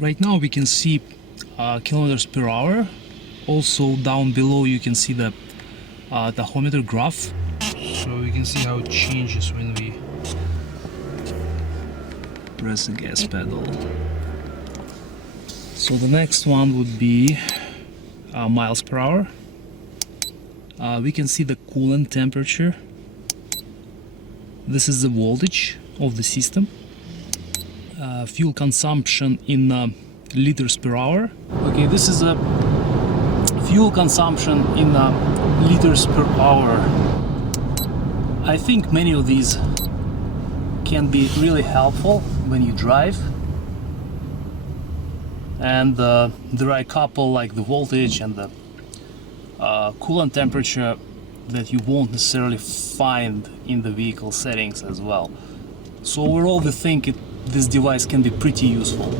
Right now we can see kilometers per hour. Also down below you can see the tachometer graph. So you can see how it changes when we press the gas pedal. So the next one would be miles per hour. We can see the coolant temperature. This is the voltage of the system. Fuel consumption in liters per hour. Okay, this is a fuel consumption in liters per hour. I think many of these can be really helpful when you drive. And there are a couple like the voltage and the coolant temperature that you won't necessarily find in the vehicle settings as well. So overall we think this device can be pretty useful.